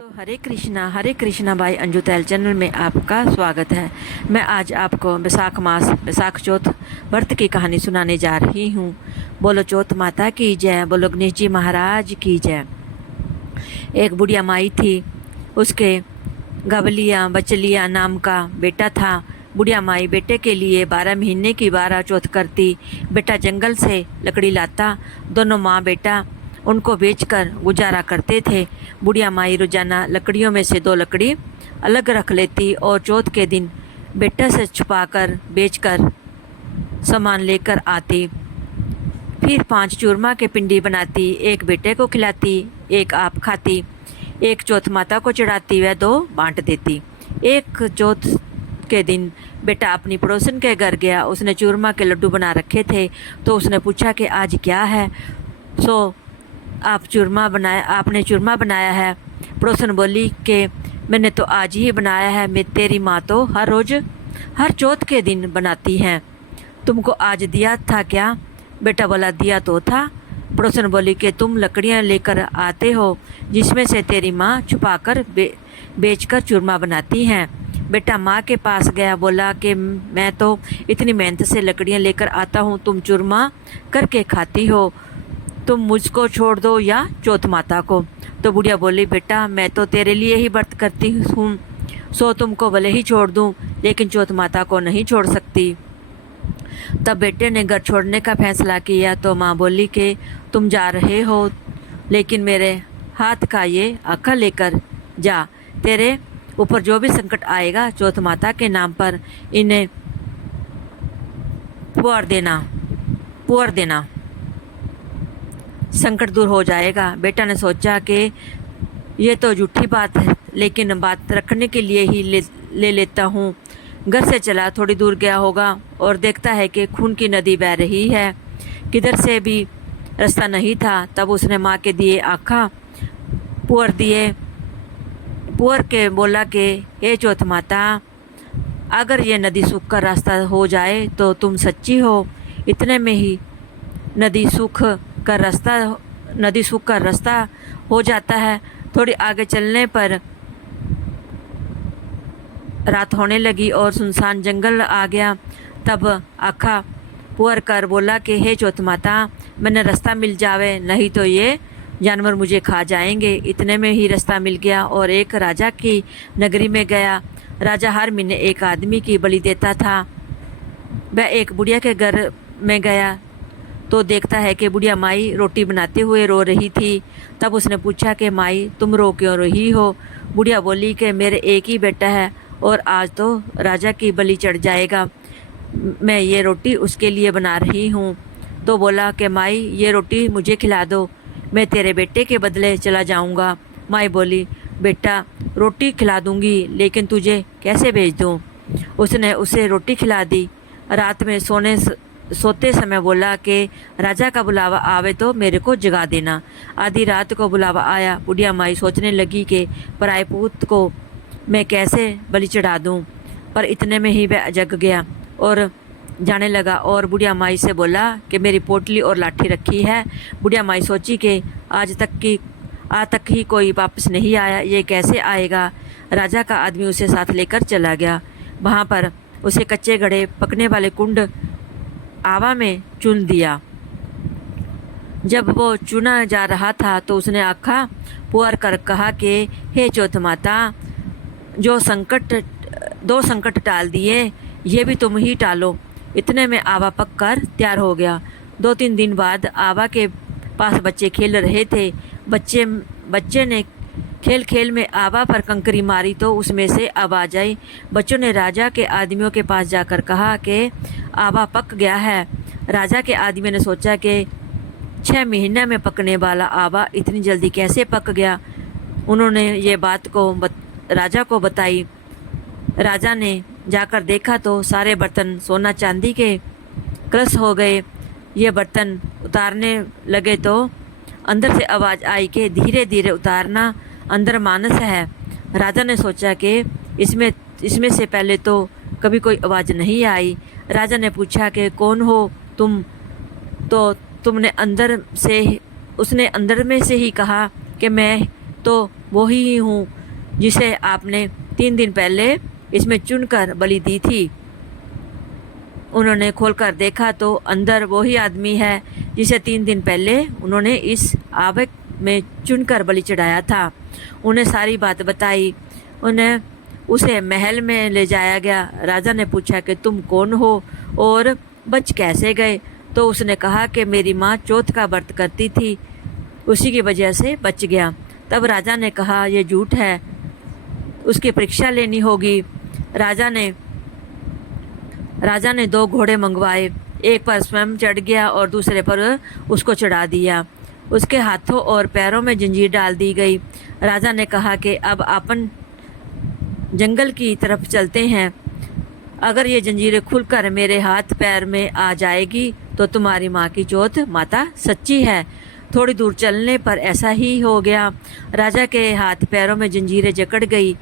दोस्तों हरे कृष्णा भाई अंजू तैल चैनल में आपका स्वागत है। मैं आज आपको बैसाख चौथ व्रत की कहानी सुनाने जा रही हूँ। बोलो चौथ माता की जय, बोलो गणेश जी महाराज की जय। एक बुढ़िया माई थी, उसके गबलिया बचलिया नाम का बेटा था। बुढ़िया माई बेटे के लिए 12 महीने की 12 चौथ करती। बेटा जंगल से लकड़ी लाता, दोनों माँ बेटा उनको बेचकर गुजारा करते थे। बुढ़िया माई रोजाना लकड़ियों में से 2 लकड़ी अलग रख लेती और चौथ के दिन बेटा से छुपाकर बेचकर सामान लेकर आती। फिर 5 चूरमा के पिंडी बनाती, एक बेटे को खिलाती, एक आप खाती, एक चौथ माता को चढ़ाती व 2 बांट देती। एक चौथ के दिन बेटा अपनी पड़ोसन के घर गया। उसने चूरमा के लड्डू बना रखे थे, तो उसने पूछा कि आज क्या है। सो आपने चूरमा बनाया है। पड़ोसन बोली कि मैंने तो आज ही बनाया है, मैं तेरी माँ तो हर रोज़ हर चौथ के दिन बनाती है, तुमको आज दिया था क्या? बेटा बोला दिया तो था। पड़ोसन बोली कि तुम लकड़ियाँ लेकर आते हो जिसमें से तेरी माँ छुपाकर बेचकर चूरमा बनाती हैं। बेटा माँ के पास गया, बोला कि मैं तो इतनी मेहनत से लकड़ियाँ लेकर आता हूँ, तुम चूरमा करके खाती हो, तुम मुझको छोड़ दो या चौथ माता को। तो बुढ़िया बोली बेटा मैं तो तेरे लिए ही व्रत करती हूँ, सो तुमको भले ही छोड़ दूँ लेकिन चौथ माता को नहीं छोड़ सकती। तब बेटे ने घर छोड़ने का फैसला किया। तो माँ बोली कि तुम जा रहे हो लेकिन मेरे हाथ का ये आखा लेकर जा, तेरे ऊपर जो भी संकट आएगा चौथ माता के नाम पर इन्हें पुआर देना, संकट दूर हो जाएगा। बेटा ने सोचा कि ये तो झूठी बात है लेकिन बात रखने के लिए ही ले लेता हूँ। घर से चला, थोड़ी दूर गया होगा और देखता है कि खून की नदी बह रही है, किधर से भी रास्ता नहीं था। तब उसने माँ के दिए आखा पुअर के बोला कि हे चौथ माता, अगर ये नदी सूख कर रास्ता हो जाए तो तुम सच्ची हो। इतने में ही नदी सूख कर रास्ता हो जाता है। थोड़ी आगे चलने पर रात होने लगी और सुनसान जंगल आ गया। तब आखा पुअर कर बोला कि हे चौथ माता, मैंने रास्ता मिल जावे, नहीं तो ये जानवर मुझे खा जाएंगे। इतने में ही रास्ता मिल गया और एक राजा की नगरी में गया। राजा हर महीने एक आदमी की बलि देता था। वह एक बुढ़िया के घर में गया तो देखता है कि बुढ़िया माई रोटी बनाते हुए रो रही थी। तब उसने पूछा कि माई तुम रो क्यों रही हो? बुढ़िया बोली कि मेरे एक ही बेटा है और आज तो राजा की बलि चढ़ जाएगा, मैं ये रोटी उसके लिए बना रही हूँ। तो बोला कि माई ये रोटी मुझे खिला दो, मैं तेरे बेटे के बदले चला जाऊँगा। माई बोली बेटा रोटी खिला दूँगी लेकिन तुझे कैसे भेज दूँ? उसने उसे रोटी खिला दी। रात में सोते समय बोला कि राजा का बुलावा आवे तो मेरे को जगा देना। आधी रात को बुलावा आया। बुढ़िया माई सोचने लगी कि पराए पूत को मैं कैसे बलि चढ़ा दूं, पर इतने में ही वह जग गया और जाने लगा और बुढ़िया माई से बोला कि मेरी पोटली और लाठी रखी है। बुढ़िया माई सोची कि आज तक ही कोई वापस नहीं आया, ये कैसे आएगा? राजा का आदमी उसे साथ लेकर चला गया। वहाँ पर उसे कच्चे गड़े पकने वाले कुंड आवा में चुन दिया। जब वो चुना जा रहा था तो उसने आखा पुअर कर कहा कि हे चौथ माता, जो 2 संकट टाल दिए ये भी तुम ही टालो। इतने में आवा पक कर तैयार हो गया। 2-3 दिन बाद आवा के पास बच्चे खेल रहे थे। बच्चे ने खेल खेल में आवा पर कंकरी मारी तो उसमें से आवाज आई। बच्चों ने राजा के आदमियों के पास जाकर कहा कि आवा पक गया है। राजा के आदमी ने सोचा कि 6 महीने में पकने वाला आवा इतनी जल्दी कैसे पक गया। उन्होंने ये बात को राजा को बताई। राजा ने जाकर देखा तो सारे बर्तन सोना चांदी के कलश हो गए। ये बर्तन उतारने लगे तो अंदर से आवाज़ आई कि धीरे धीरे उतारना, अंदर मानस है। राजा ने सोचा कि इसमें से पहले तो कभी कोई आवाज़ नहीं आई। राजा ने पूछा कि कौन हो तुम? तो उसने अंदर में से ही कहा कि मैं तो वही हूँ जिसे आपने 3 दिन पहले इसमें चुनकर बलि दी थी। उन्होंने खोलकर देखा तो अंदर वही आदमी है जिसे 3 दिन पहले उन्होंने इस आवक में चुनकर बलि चढ़ाया था। उन्हें सारी बात बताई। उन्हें उसे महल में ले जाया गया। राजा ने पूछा कि तुम कौन हो और बच कैसे गए? तो उसने कहा कि मेरी माँ चौथ का व्रत करती थी, उसी की वजह से बच गया। तब राजा ने कहा यह झूठ है, उसकी परीक्षा लेनी होगी। राजा ने 2 घोड़े मंगवाए, एक पर स्वयं चढ़ गया और दूसरे पर उसको चढ़ा दिया। उसके हाथों और पैरों में जंजीर डाल दी गई। राजा ने कहा कि अब अपन जंगल की तरफ चलते हैं। अगर ये जंजीरें खुलकर मेरे हाथ पैर में आ जाएगी तो तुम्हारी माँ की चौथ माता सच्ची है। थोड़ी दूर चलने पर ऐसा ही हो गया। राजा के हाथ पैरों में जंजीरें जकड़ गई।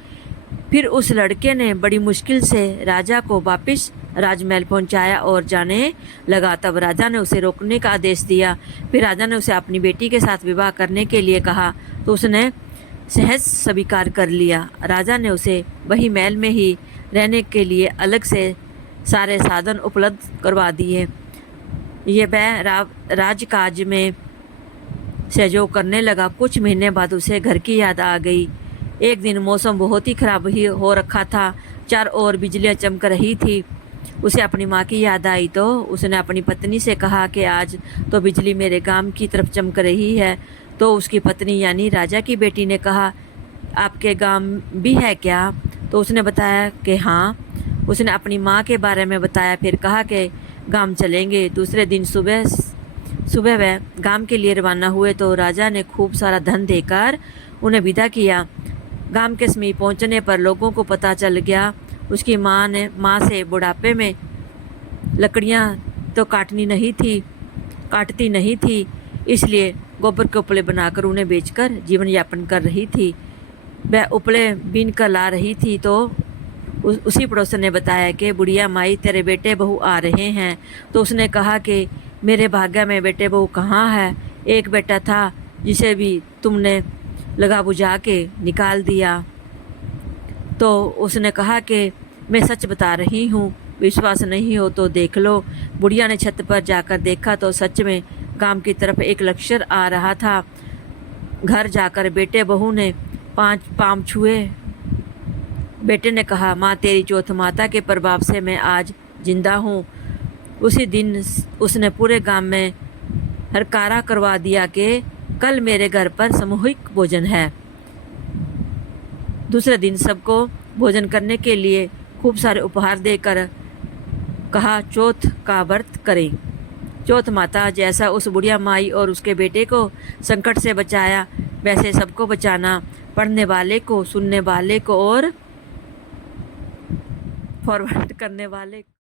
फिर उस लड़के ने बड़ी मुश्किल से राजा को वापस राजमहल पहुंचाया और जाने लगा। तब राजा ने उसे रोकने का आदेश दिया। फिर राजा ने उसे अपनी बेटी के साथ विवाह करने के लिए कहा तो उसने सहज स्वीकार कर लिया। राजा ने उसे वही महल में ही रहने के लिए अलग से सारे साधन उपलब्ध करवा दिए। ये वह राजकाज में सहयोग करने लगा। कुछ महीने बाद उसे घर की याद आ गई। एक दिन मौसम बहुत ही खराब ही हो रखा था, चारों ओर बिजलियां चमक रही थी। उसे अपनी माँ की याद आई तो उसने अपनी पत्नी से कहा कि आज तो बिजली मेरे गांव की तरफ चमक रही है। तो उसकी पत्नी यानी राजा की बेटी ने कहा आपके गांव भी है क्या? तो उसने बताया कि हाँ। उसने अपनी माँ के बारे में बताया। फिर कहा कि गांव चलेंगे। दूसरे दिन सुबह वह गांव के लिए रवाना हुए तो राजा ने खूब सारा धन देकर उन्हें विदा किया। गांव के समीप पहुंचने पर लोगों को पता चल गया। उसकी माँ से बुढ़ापे में लकड़ियाँ तो काटती नहीं थी, इसलिए गोबर के उपले बनाकर उन्हें बेचकर जीवन यापन कर रही थी। वह उपले बीन कर ला रही थी तो उसी पड़ोसन ने बताया कि बुढ़िया माई तेरे बेटे बहू आ रहे हैं। तो उसने कहा कि मेरे भाग्य में बेटे बहू कहाँ है? एक बेटा था जिसे भी तुमने लगा बुझा के निकाल दिया। तो उसने कहा कि मैं सच बता रही हूँ, विश्वास नहीं हो तो देख लो। बुढ़िया ने छत पर जाकर देखा तो सच में गांव की तरफ एक लश्कर आ रहा था। घर जाकर बेटे बहू ने 5 पाँव छुए। बेटे ने कहा माँ तेरी चौथ माता के प्रभाव से मैं आज जिंदा हूँ। उसी दिन उसने पूरे गांव में हरकारा करवा दिया कि कल मेरे घर पर सामूहिक भोजन है। दूसरे दिन सबको भोजन करने के लिए खूब सारे उपहार देकर कहा चौथ का व्रत करें। चौथ माता जैसा उस बुढ़िया माई और उसके बेटे को संकट से बचाया वैसे सबको बचाना, पढ़ने वाले को, सुनने वाले को और फॉरवर्ड करने वाले